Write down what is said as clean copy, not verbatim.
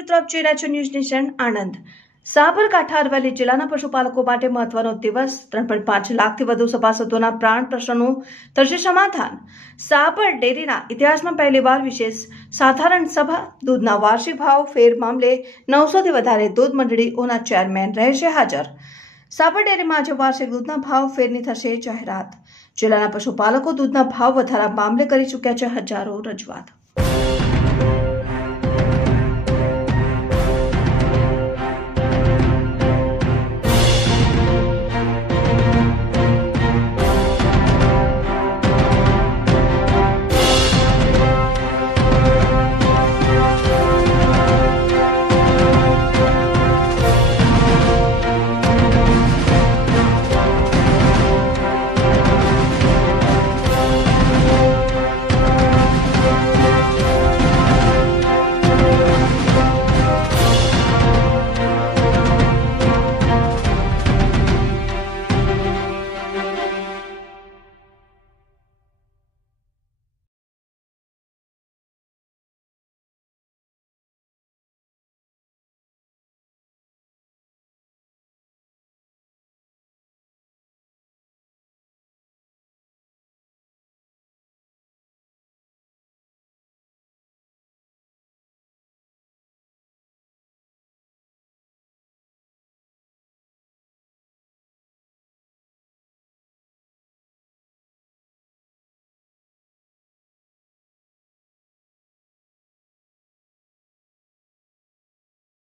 મિત્રો આપ જોઈ રહ્યા છો ન્યૂઝ નેશન આણંદ। સાબરકાંઠા અરવલ્લી જિલ્લાના પશુપાલકો માટે મહત્વનો દિવસ। 3.5 લાખથી વધુ સભાસદોના પ્રાણ પ્રશ્નોનું થશે સમાધાન। સાબર ડેરીના ઇતિહાસમાં પહેલીવાર વિશેષ સાધારણ સભા। દૂધના વાર્ષિક ભાવ ફેર મામલે 900થી વધારે દૂધ મંડળીઓના ચેરમેન રહેશે હાજર। સાબર ડેરીમાં આજે વાર્ષિક દૂધના ભાવ ફેરની થશે જાહેરાત। જિલ્લાના પશુપાલકો દૂધના ભાવ વધારા મામલે કરી ચૂક્યા છે હજારો રજૂઆત।